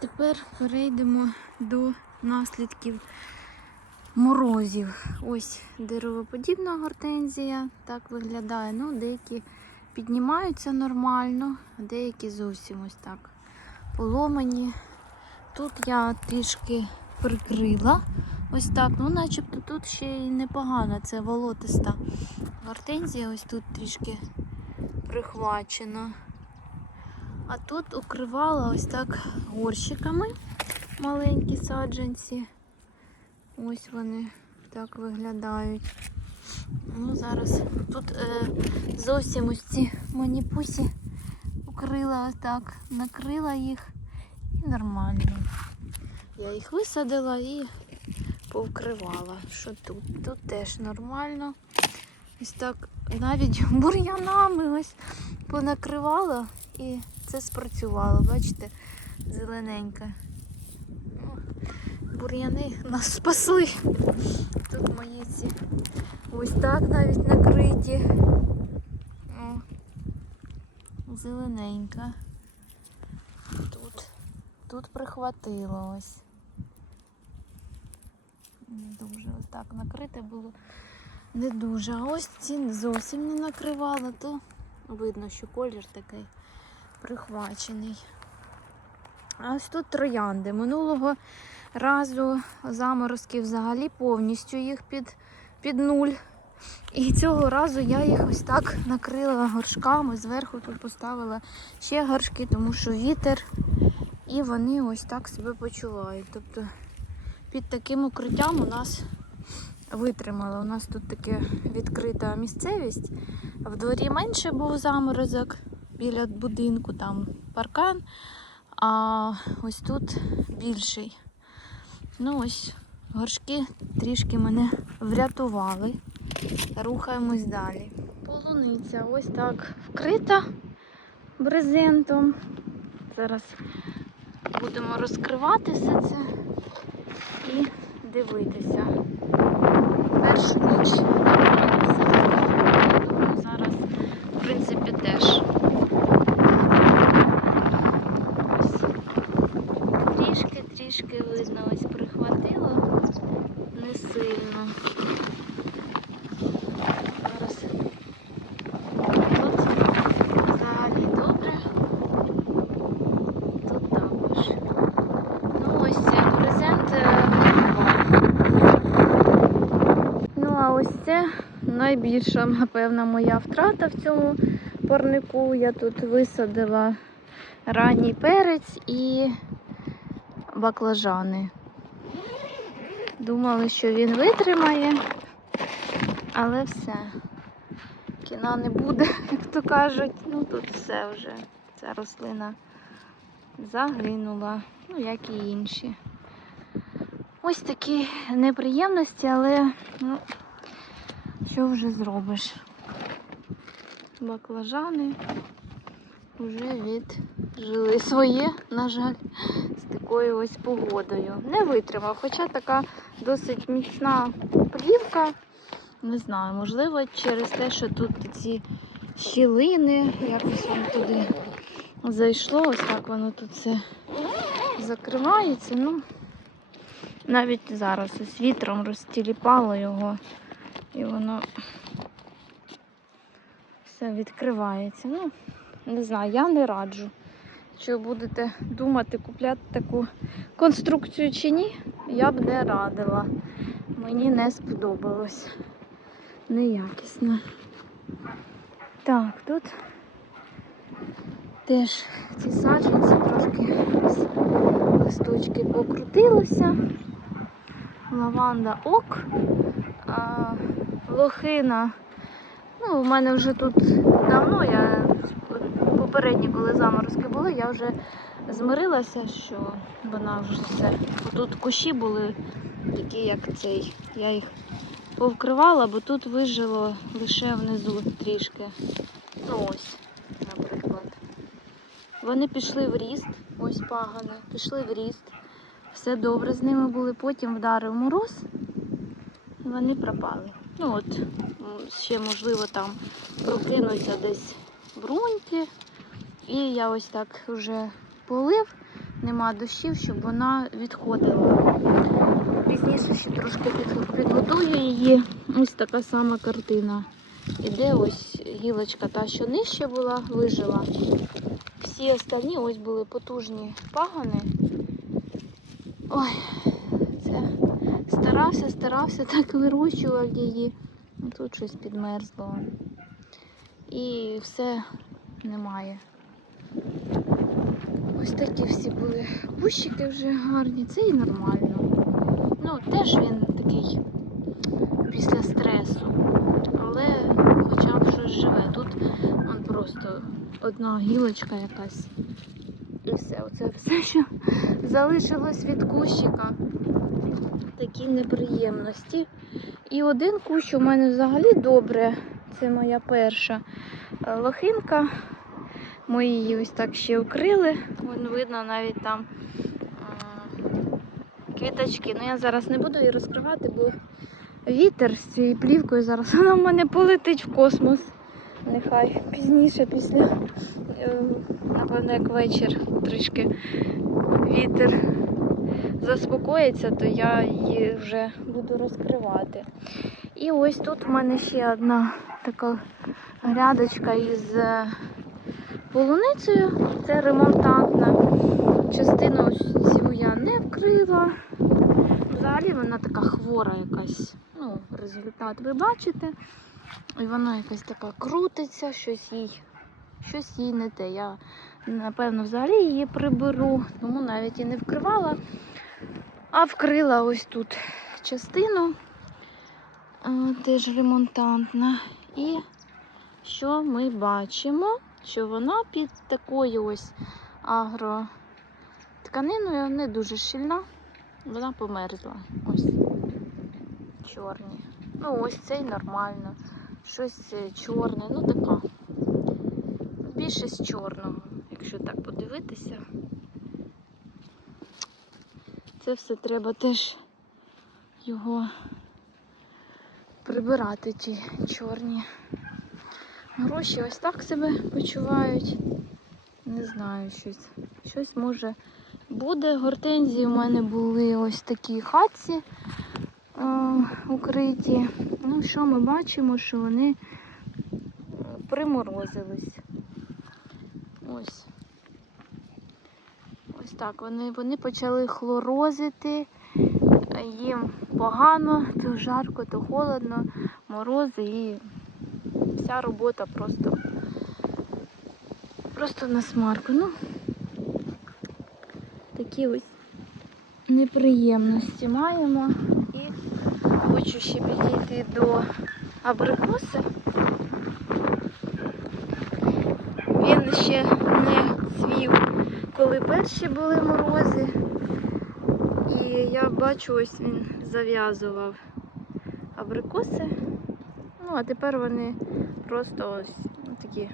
тепер перейдемо до наслідків морозів. Ось деревоподібна гортензія, так виглядає. Ну, деякі піднімаються нормально, а деякі зовсім ось так поломані. Тут я трішки прикрила. Ось так, ну начебто тут ще й непогано, це волотиста гортензія, ось тут трішки прихвачена. А тут укривала ось так горщиками маленькі саджанці. Ось вони так виглядають. Ну, зараз тут е, зовсім ось ці маніпусі укрила ось так, накрила їх і нормально. Я їх висадила і повкривала. Що тут? Тут теж нормально. Ось так навіть бур'янами ось понакривала і це спрацювало, бачите, зелененьке. Бур'яни нас спасли. Тут мої ці ось так навіть накриті. О, зелененька. Тут, тут прихватило ось. Не дуже ось так накрите було. Не дуже. А ось ці зовсім не накривала, то видно, що колір такий прихвачений. А ось тут троянди. Минулого разу заморозки взагалі повністю їх під, під нуль. І цього разу я їх ось так накрила горшками, зверху тут поставила ще горшки, тому що вітер, і вони ось так себе почувають. Тобто під таким укриттям у нас витримала. У нас тут таке відкрита місцевість. В дворі менше був заморозок біля будинку, там паркан, а ось тут більший. Ну ось горшки трішки мене врятували. Рухаємось далі. Полуниця ось так вкрита брезентом. Зараз будемо розкривати все це і дивитися. Першу ніч думаю, зараз, в принципі, теж. Ось трішки, трішки видно, ось прихватило не сильно. Зараз тут взагалі добре. Тут також. Ну ось е, презент. е, Ну, а ось це найбільша, напевно, моя втрата в цьому парнику. Я тут висадила ранній перець і баклажани. Думали, що він витримає, але все. Кіна не буде, як то кажуть. Ну тут все вже. Ця рослина загинула, ну як і інші. Ось такі неприємності, але ну, що вже зробиш? Баклажани вже віджили своє, на жаль, з такою ось погодою. Не витримав, хоча така досить міцна плівка. Не знаю, можливо, через те, що тут ці щілини, якось воно туди зайшло, ось так воно тут все закривається. Ну, навіть зараз ось вітром розтіліпало його, і воно все відкривається. Ну, не знаю, я не раджу. Якщо будете думати, купляти таку конструкцію чи ні, я б не радила. Мені не сподобалось. Неякісно. Так, тут теж ці саджанці трошки листочки покрутилися. Лаванда ок, а, лохина. Ну, у мене вже тут давно, я попередні, коли заморозки були, я вже змирилася, що вона вже все. Тут кущі були такі, як цей. Я їх повкривала, бо тут вижило лише внизу трішки. Ну ось, наприклад. Вони пішли в ріст, ось пагани, пішли в ріст. Все добре з ними були. Потім вдарив мороз, вони пропали. Ну от, ще можливо там прокинуться десь бруньки. І я ось так вже полив, нема дощів, щоб вона відходила. Пізніше ще трошки підготую її. Ось така сама картина. Іде ось гілочка, та, що нижче була, вижила. Всі останні ось були потужні пагони. Ой, це старався, старався, так вирощував її. Ну, Тут щось підмерзло. І все немає. Ось такі всі були кущики вже гарні, це і нормально. Ну, теж він такий після стресу. Але хоча б щось живе. Тут он просто одна гілочка якась. І все. Оце все, що залишилось від кущика. Такі неприємності. І один кущ у мене взагалі добре. Це моя перша е, лохинка. Ми її ось так ще вкрили. Вон видно навіть там е, квіточки. Ну я зараз не буду її розкривати, бо вітер з цією плівкою зараз вона в мене полетить в космос. Нехай пізніше, після, е, напевно, як вечір трішки вітер заспокоїться, то я її вже буду розкривати. І ось тут в мене ще одна така грядочка із е, полуницею. Це ремонтантна. Частину цю я не вкрила. Взагалі вона така хвора якась. Ну, результат ви бачите. І вона якась така крутиться, щось їй, щось їй не те. Я, напевно, взагалі її приберу, тому навіть і не вкривала. А вкрила ось тут частину, теж ремонтантна. І що ми бачимо? Що вона під такою ось агротканиною не дуже щільна. Вона померзла. Ось чорні. Ну, ось цей нормально. Щось е, чорне, ну така. Більшість чорного, якщо так подивитися. Це все треба теж його прибирати, ті чорні. Гроші ось так себе почувають. Не знаю, щось. Щось може буде. Гортензії у мене були ось такі хатці е, укриті. Ну, що ми бачимо, що вони приморозились. Ось. Ось так. Вони, вони почали хлорозити. Їм погано, то жарко, то холодно, морози і вся робота просто, просто на смарку. Ну, такі ось неприємності маємо. І хочу ще підійти до абрикоси. Він ще не цвів, коли перші були морози. І я бачу, ось він зав'язував абрикоси. Ну, а тепер вони просто ось ну, такі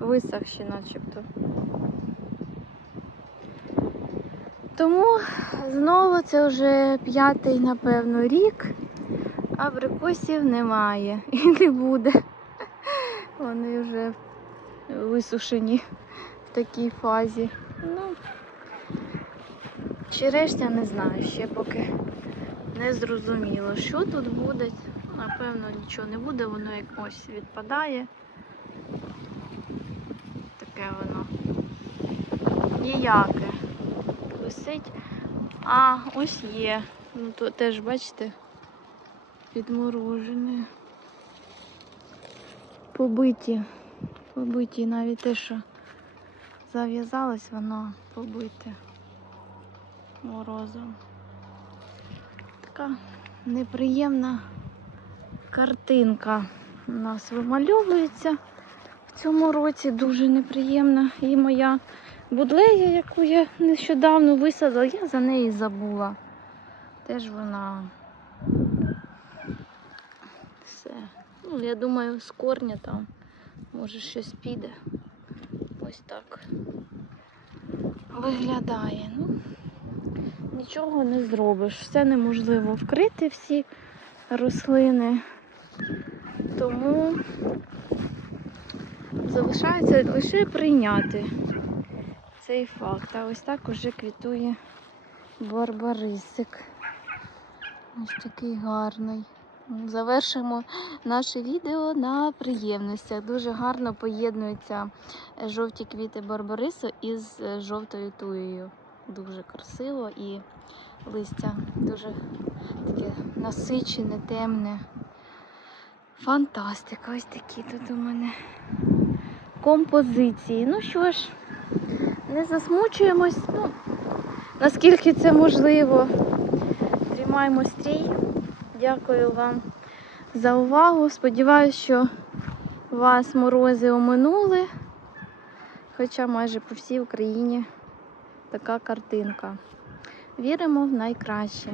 висохші начебто. Тому знову це вже п'ятий, напевно, рік. Абрикосів немає і не буде. Вони вже висушені в такій фазі. Ну, черешня не знаю, ще поки не зрозуміло, що тут буде. Напевно, нічого не буде, воно як ось відпадає. Таке воно ніяке. Висить. А, ось є. Ну то теж, бачите, підморожене. Побиті. Побиті навіть те, що зав'язалось, воно побите морозом. Така неприємна картинка у нас вимальовується в цьому році. Дуже неприємна. І моя будлея, яку я нещодавно висадила, я за неї забула. Теж вона все. Ну, я думаю, з корня там може щось піде. Ось так виглядає. Ну, нічого не зробиш. Все неможливо вкрити всі рослини. Тому залишається лише прийняти цей факт. А ось так уже квітує барбарисик. Ось такий гарний. Завершимо наше відео на приємностях. Дуже гарно поєднуються жовті квіти барбарису із е, жовтою туєю. Дуже красиво і листя дуже таке насичене, темне. Фантастика! Ось такі тут у мене композиції. Ну що ж, не засмучуємось. Ну, наскільки це можливо. Тримаємо стрій. Дякую вам за увагу. Сподіваюсь, що вас морози оминули, хоча майже по всій Україні така картинка. Віримо в найкраще.